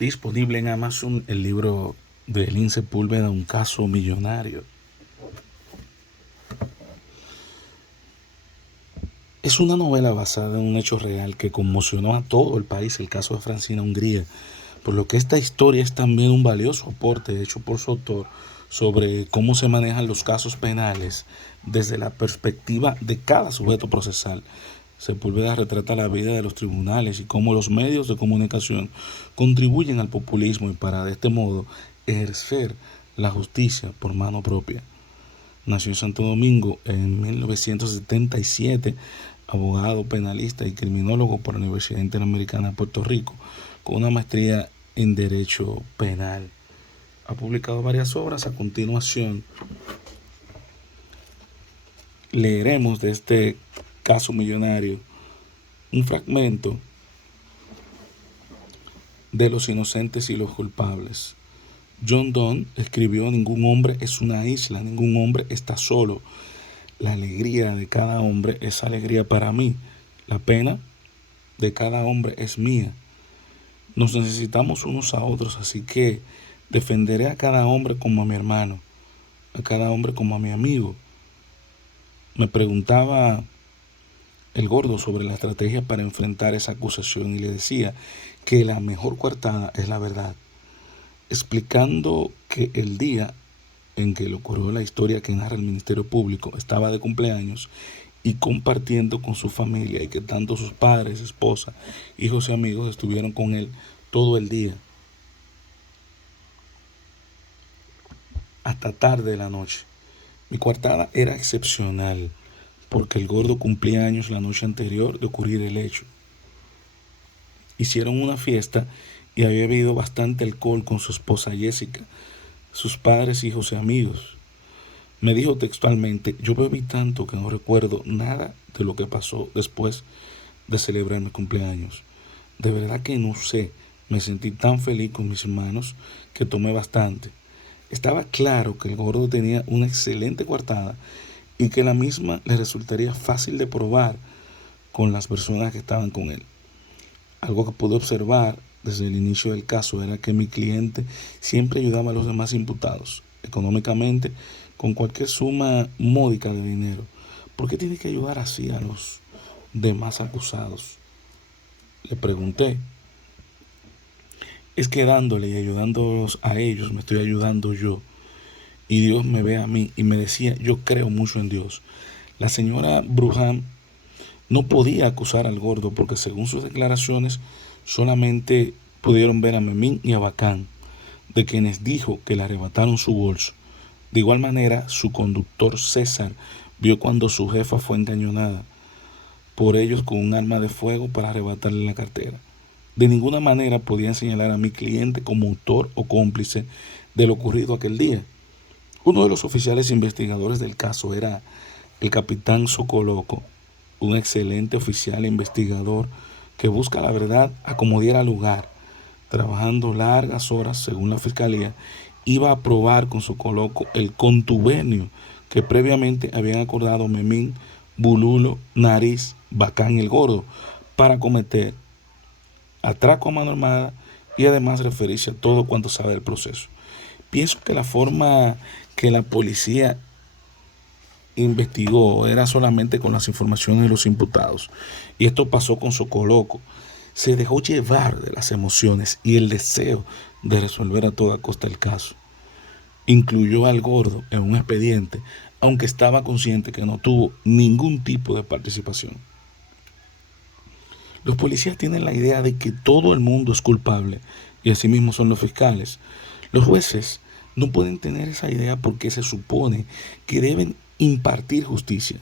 Disponible en Amazon el libro de Elín Sepúlveda, Un caso millonario. Es una novela basada en un hecho real que conmocionó a todo el país, el caso de Francina Hungría, por lo que esta historia es también un valioso aporte hecho por su autor sobre cómo se manejan los casos penales desde la perspectiva de cada sujeto procesal. Sepúlveda retrata la vida de los tribunales y cómo los medios de comunicación contribuyen al populismo y para de este modo ejercer la justicia por mano propia. Nació en Santo Domingo en 1977, abogado, penalista y criminólogo por la Universidad Interamericana de Puerto Rico, con una maestría en Derecho Penal. Ha publicado varias obras. A continuación leeremos de este caso millonario un fragmento de Los inocentes y los culpables. John Donne escribió: ningún hombre es una isla, ningún hombre está solo. La alegría de cada hombre es alegría para mí. La pena de cada hombre es mía. Nos necesitamos unos a otros, así que defenderé a cada hombre como a mi hermano, a cada hombre como a mi amigo. Me preguntaba el gordo sobre la estrategia para enfrentar esa acusación y le decía que la mejor coartada es la verdad, explicando que el día en que le ocurrió la historia que narra el Ministerio Público estaba de cumpleaños y compartiendo con su familia, y que tanto sus padres, esposa, hijos y amigos estuvieron con él todo el día, hasta tarde de la noche. Mi coartada era excepcional porque el gordo cumplía años la noche anterior de ocurrir el hecho. Hicieron una fiesta y había bebido bastante alcohol con su esposa Jessica, sus padres, hijos y amigos. Me dijo textualmente: yo bebí tanto que no recuerdo nada de lo que pasó después de celebrar mi cumpleaños. De verdad que no sé, me sentí tan feliz con mis hermanos que tomé bastante. Estaba claro que el gordo tenía una excelente coartada y que la misma le resultaría fácil de probar con las personas que estaban con él. Algo que pude observar desde el inicio del caso era que mi cliente siempre ayudaba a los demás imputados económicamente con cualquier suma módica de dinero. ¿Por qué tiene que ayudar así a los demás acusados?, le pregunté. Es que dándole y ayudándolos a ellos me estoy ayudando yo, y Dios me ve a mí. Y me decía: yo creo mucho en Dios. La señora Bruham no podía acusar al gordo porque, según sus declaraciones, solamente pudieron ver a Memín y a Bacán, de quienes dijo que le arrebataron su bolso. De igual manera, su conductor César vio cuando su jefa fue encañonada por ellos con un arma de fuego para arrebatarle la cartera. De ninguna manera podían señalar a mi cliente como autor o cómplice de lo ocurrido aquel día. Uno de los oficiales investigadores del caso era el capitán Socoloco, un excelente oficial investigador que busca la verdad a como diera lugar. Trabajando largas horas, según la fiscalía, iba a probar con Socoloco el contubernio que previamente habían acordado Memín, Bululo, Nariz, Bacán y el Gordo para cometer atraco a mano armada y además referirse a todo cuanto sabe del proceso. Pienso que la forma que la policía investigó era solamente con las informaciones de los imputados, y esto pasó con Socoloco. Se dejó llevar de las emociones y el deseo de resolver a toda costa el caso. Incluyó al gordo en un expediente, aunque estaba consciente que no tuvo ningún tipo de participación. Los policías tienen la idea de que todo el mundo es culpable, y así mismo son los fiscales. Los jueces no pueden tener esa idea porque se supone que deben impartir justicia.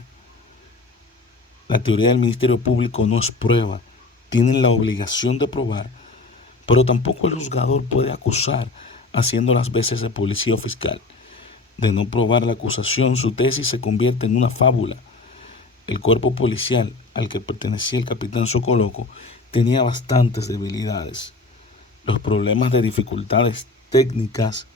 La teoría del Ministerio Público no es prueba, tienen la obligación de probar, pero tampoco el juzgador puede acusar haciendo las veces de policía o fiscal. De no probar la acusación, su tesis se convierte en una fábula. El cuerpo policial al que pertenecía el capitán Socoloco tenía bastantes debilidades. Los problemas de dificultades técnicas,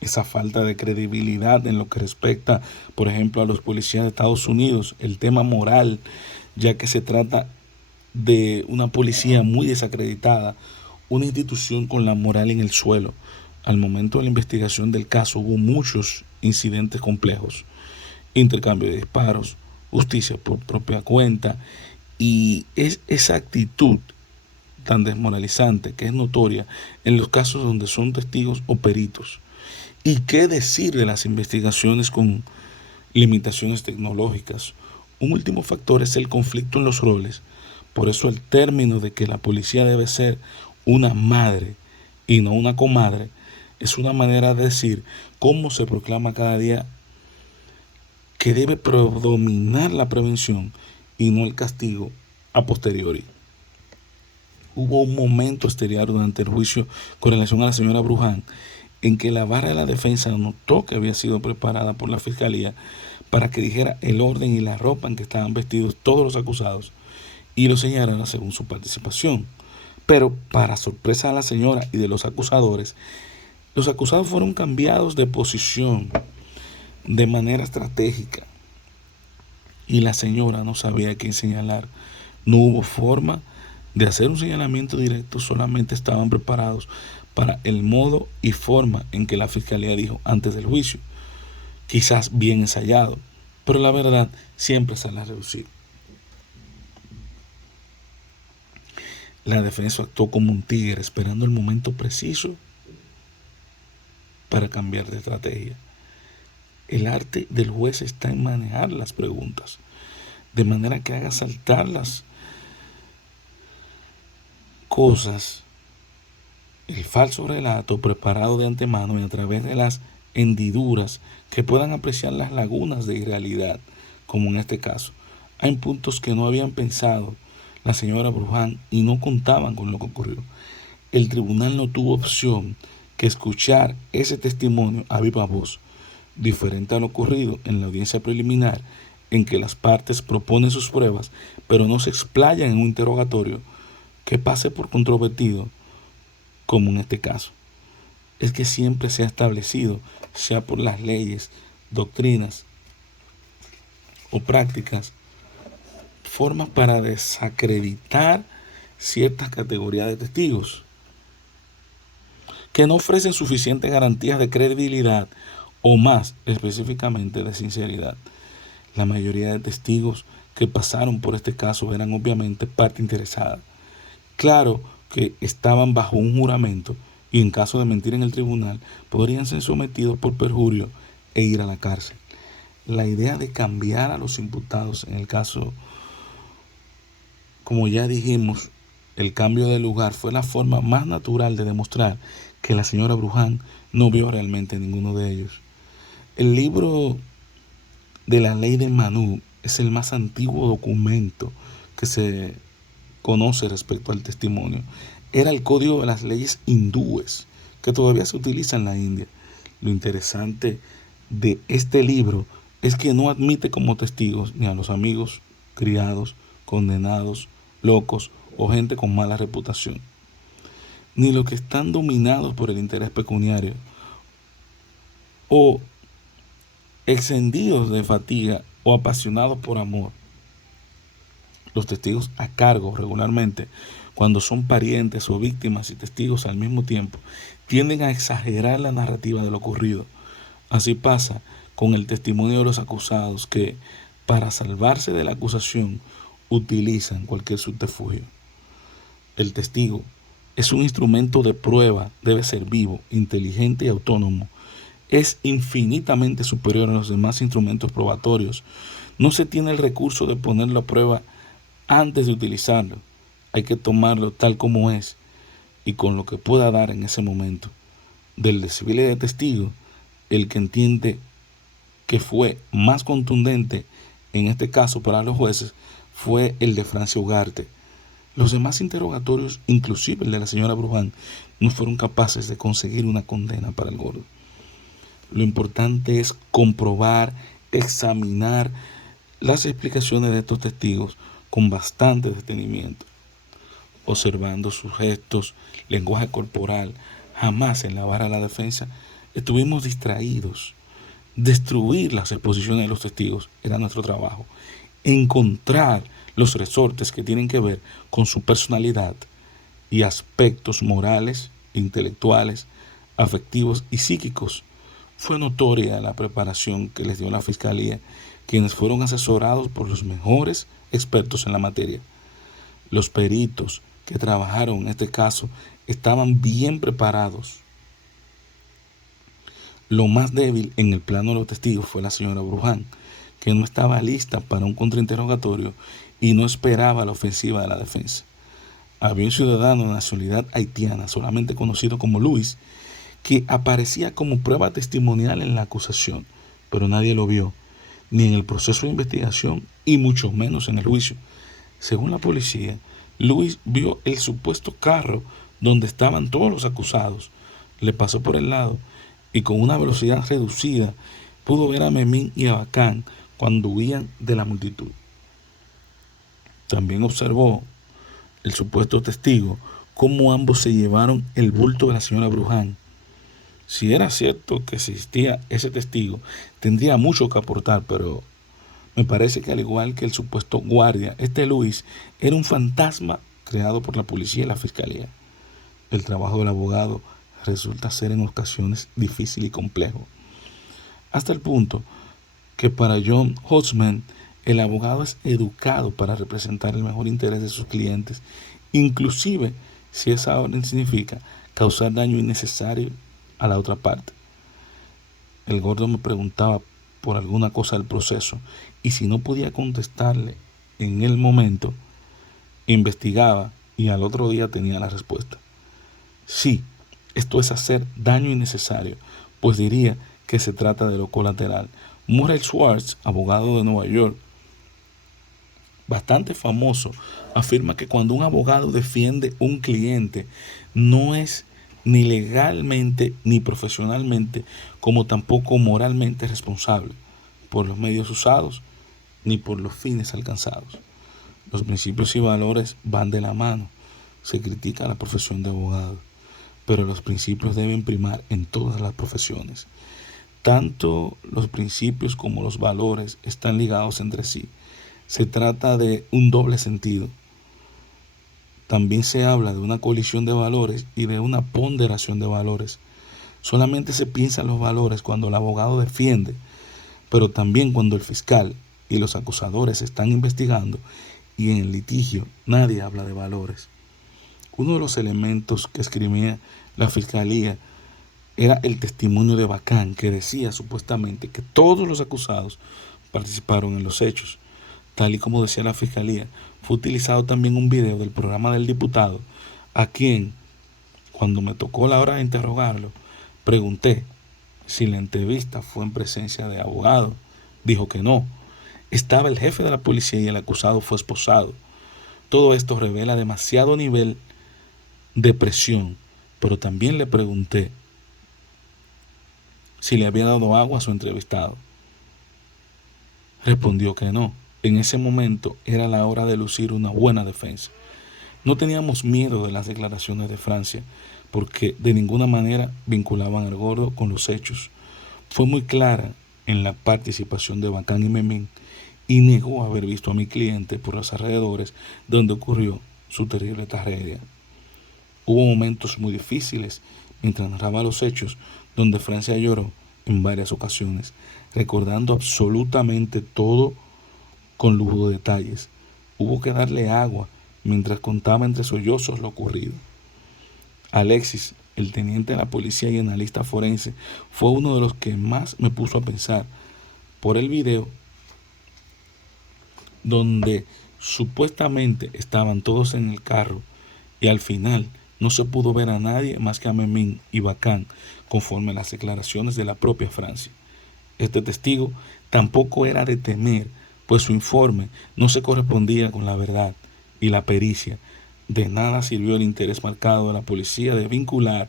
esa falta de credibilidad en lo que respecta, por ejemplo, a los policías de Estados Unidos, el tema moral, ya que se trata de una policía muy desacreditada, una institución con la moral en el suelo. Al momento de la investigación del caso hubo muchos incidentes complejos, intercambio de disparos, justicia por propia cuenta, y es esa actitud tan desmoralizante que es notoria en los casos donde son testigos o peritos. ¿Y qué decir de las investigaciones con limitaciones tecnológicas? Un último factor es el conflicto en los roles. Por eso el término de que la policía debe ser una madre y no una comadre es una manera de decir cómo se proclama cada día que debe predominar la prevención y no el castigo a posteriori. Hubo un momento exterior durante el juicio con relación a la señora Bruján en que la barra de la defensa notó que había sido preparada por la fiscalía para que dijera el orden y la ropa en que estaban vestidos todos los acusados y lo señalara según su participación. Pero para sorpresa de la señora y de los acusadores, los acusados fueron cambiados de posición de manera estratégica y la señora no sabía a quién señalar. No hubo forma de hacer un señalamiento directo, solamente estaban preparados para el modo y forma en que la fiscalía dijo antes del juicio, quizás bien ensayado, pero la verdad siempre sale a reducir. La defensa actuó como un tigre esperando el momento preciso para cambiar de estrategia. El arte del juez está en manejar las preguntas, de manera que haga saltar las cosas, el falso relato preparado de antemano y a través de las hendiduras que puedan apreciar las lagunas de irrealidad, como en este caso. Hay puntos que no habían pensado la señora Bruján y no contaban con lo que ocurrió. El tribunal no tuvo opción que escuchar ese testimonio a viva voz, diferente a lo ocurrido en la audiencia preliminar, en que las partes proponen sus pruebas, pero no se explayan en un interrogatorio que pase por controvertido, como en este caso. Es que siempre se ha establecido, sea por las leyes, doctrinas o prácticas, formas para desacreditar ciertas categorías de testigos que no ofrecen suficientes garantías de credibilidad o más específicamente de sinceridad. La mayoría de testigos que pasaron por este caso eran obviamente parte interesada. Claro que estaban bajo un juramento y en caso de mentir en el tribunal podrían ser sometidos por perjurio e ir a la cárcel. La idea de cambiar a los imputados en el caso, como ya dijimos, el cambio de lugar fue la forma más natural de demostrar que la señora Bruján no vio realmente ninguno de ellos. El libro de la ley de Manú es el más antiguo documento que se conoce respecto al testimonio. Era el código de las leyes hindúes que todavía se utiliza en la India. Lo interesante de este libro es que no admite como testigos ni a los amigos, criados, condenados, locos o gente con mala reputación, ni los que están dominados por el interés pecuniario o excendidos de fatiga o apasionados por amor. Los testigos a cargo regularmente, cuando son parientes o víctimas y testigos al mismo tiempo, tienden a exagerar la narrativa de lo ocurrido. Así pasa con el testimonio de los acusados que, para salvarse de la acusación, utilizan cualquier subterfugio. El testigo es un instrumento de prueba, debe ser vivo, inteligente y autónomo. Es infinitamente superior a los demás instrumentos probatorios. No se tiene el recurso de ponerlo a prueba antes de utilizarlo. Hay que tomarlo tal como es y con lo que pueda dar en ese momento. Del desfile de testigos, el que entiende que fue más contundente en este caso para los jueces fue el de Francia Ugarte. Los demás interrogatorios, inclusive el de la señora Bruján, no fueron capaces de conseguir una condena para el gordo. Lo importante es comprobar, examinar las explicaciones de estos testigos con bastante detenimiento, observando sus gestos, lenguaje corporal. Jamás en la barra de la defensa estuvimos distraídos. Destruir las exposiciones de los testigos era nuestro trabajo. Encontrar los resortes que tienen que ver con su personalidad y aspectos morales, intelectuales, afectivos y psíquicos. Fue notoria la preparación que les dio la Fiscalía, quienes fueron asesorados por los mejores expertos en la materia. Los peritos que trabajaron en este caso estaban bien preparados. Lo más débil en el plano de los testigos fue la señora Bruján, que no estaba lista para un contrainterrogatorio y no esperaba la ofensiva de la defensa. Había un ciudadano de nacionalidad haitiana, solamente conocido como Luis, que aparecía como prueba testimonial en la acusación, pero nadie lo vio, ni en el proceso de investigación y mucho menos en el juicio. Según la policía, Luis vio el supuesto carro donde estaban todos los acusados, le pasó por el lado y con una velocidad reducida pudo ver a Memín y a Bacán cuando huían de la multitud. También observó el supuesto testigo cómo ambos se llevaron el bulto de la señora Bruján. Si era cierto que existía ese testigo, tendría mucho que aportar, pero me parece que al igual que el supuesto guardia, este Luis era un fantasma creado por la policía y la fiscalía. El trabajo del abogado resulta ser en ocasiones difícil y complejo, hasta el punto que para John Hodgman el abogado es educado para representar el mejor interés de sus clientes, inclusive si esa orden significa causar daño innecesario a la otra parte. El gordo me preguntaba por alguna cosa del proceso y si no podía contestarle en el momento, investigaba y al otro día tenía la respuesta. Sí, esto es hacer daño innecesario, pues diría que se trata de lo colateral. Murray Schwartz, abogado de Nueva York, bastante famoso, afirma que cuando un abogado defiende un cliente no es ni legalmente ni profesionalmente como tampoco moralmente responsable por los medios usados ni por los fines alcanzados. Los principios y valores van de la mano. Se critica la profesión de abogado, pero los principios deben primar en todas las profesiones. Tanto los principios como los valores están ligados entre sí. Se trata de un doble sentido. También se habla de una colisión de valores y de una ponderación de valores. Solamente se piensa en los valores cuando el abogado defiende, pero también cuando el fiscal y los acusadores están investigando, y en el litigio nadie habla de valores. Uno de los elementos que escribía la fiscalía era el testimonio de Bacán, que decía supuestamente que todos los acusados participaron en los hechos. Tal y como decía la fiscalía, fue utilizado también un video del programa del diputado, a quien, cuando me tocó la hora de interrogarlo, pregunté si la entrevista fue en presencia de abogado. Dijo que no. Estaba el jefe de la policía y el acusado fue esposado. Todo esto revela demasiado nivel de presión, pero también le pregunté si le había dado agua a su entrevistado. Respondió que no. En ese momento era la hora de lucir una buena defensa. No teníamos miedo de las declaraciones de Francia, porque de ninguna manera vinculaban al gordo con los hechos. Fue muy clara en la participación de Bacán y Memín y negó haber visto a mi cliente por los alrededores donde ocurrió su terrible tragedia. Hubo momentos muy difíciles mientras narraba los hechos, donde Francia lloró en varias ocasiones, recordando absolutamente todo con lujo de detalles. Hubo que darle agua mientras contaba entre sollozos lo ocurrido. Alexis, el teniente de la policía y analista forense, fue uno de los que más me puso a pensar por el video donde supuestamente estaban todos en el carro y al final no se pudo ver a nadie más que a Memín y Bacán, conforme a las declaraciones de la propia Francia. Este testigo tampoco era de temer, pues su informe no se correspondía con la verdad y la pericia. De nada sirvió el interés marcado de la policía de vincular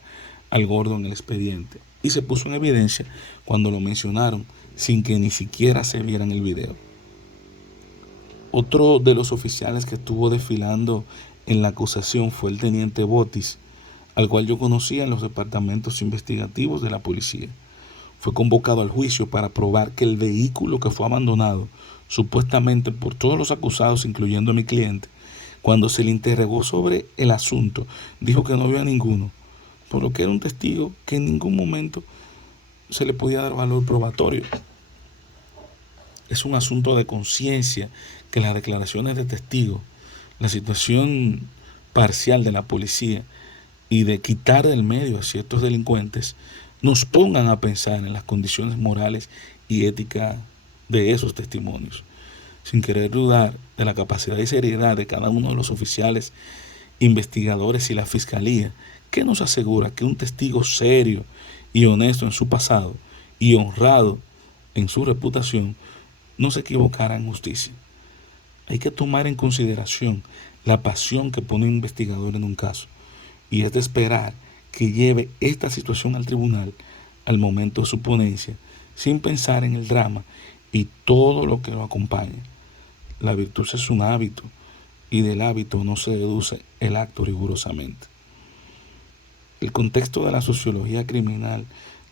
al gordo en el expediente, y se puso en evidencia cuando lo mencionaron sin que ni siquiera se viera en el video. Otro de los oficiales que estuvo desfilando en la acusación fue el teniente Botis, al cual yo conocía en los departamentos investigativos de la policía. Fue convocado al juicio para probar que el vehículo que fue abandonado, supuestamente por todos los acusados, incluyendo a mi cliente, Cuando se le interrogó sobre el asunto, dijo que no había ninguno, por lo que era un testigo que en ningún momento se le podía dar valor probatorio. Es un asunto de conciencia que las declaraciones de testigos, la situación parcial de la policía y de quitar del medio a ciertos delincuentes nos pongan a pensar en las condiciones morales y éticas de esos testimonios, sin querer dudar de la capacidad y seriedad de cada uno de los oficiales, investigadores y la fiscalía, que nos asegura que un testigo serio y honesto en su pasado y honrado en su reputación no se equivocará en justicia. Hay que tomar en consideración la pasión que pone un investigador en un caso, y es de esperar que lleve esta situación al tribunal al momento de su ponencia, sin pensar en el drama y todo lo que lo acompaña. La virtud es un hábito, y del hábito no se deduce el acto rigurosamente. El contexto de la sociología criminal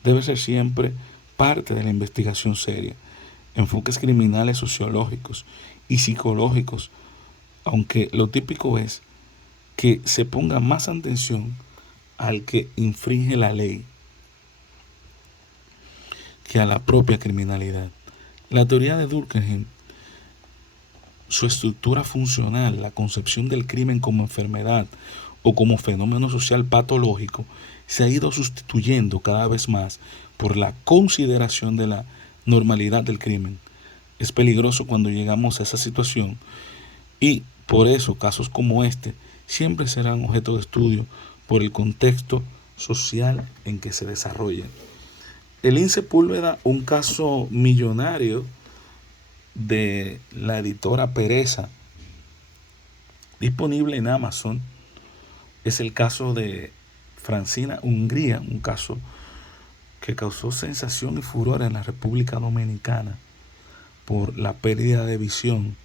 debe ser siempre parte de la investigación seria. Enfoques criminales sociológicos y psicológicos, aunque lo típico es que se ponga más atención al que infringe la ley que a la propia criminalidad. La teoría de Durkheim, su estructura funcional, la concepción del crimen como enfermedad o como fenómeno social patológico, se ha ido sustituyendo cada vez más por la consideración de la normalidad del crimen. Es peligroso cuando llegamos a esa situación, y por eso casos como este siempre serán objeto de estudio por el contexto social en que se desarrollan. El INS Sepúlveda, un caso millonario de la editora Pereza, disponible en Amazon, es el caso de Francina Hungría, un caso que causó sensación y furor en la República Dominicana por la pérdida de visión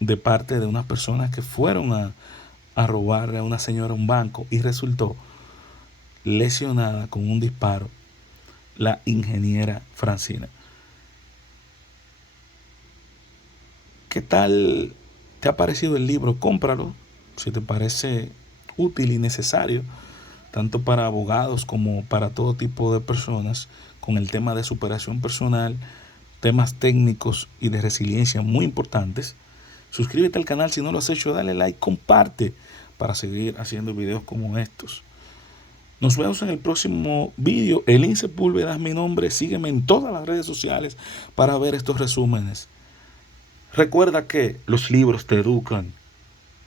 de parte de unas personas que fueron a robarle a una señora un banco, y resultó lesionada con un disparo la ingeniera Francina. ¿Qué tal te ha parecido el libro? Cómpralo si te parece útil y necesario, tanto para abogados como para todo tipo de personas, con el tema de superación personal, temas técnicos y de resiliencia muy importantes. Suscríbete al canal si no lo has hecho, dale like, comparte para seguir haciendo videos como estos. Nos vemos en el próximo vídeo. El INS Sepúlveda es mi nombre. Sígueme en todas las redes sociales para ver estos resúmenes. Recuerda que los libros te educan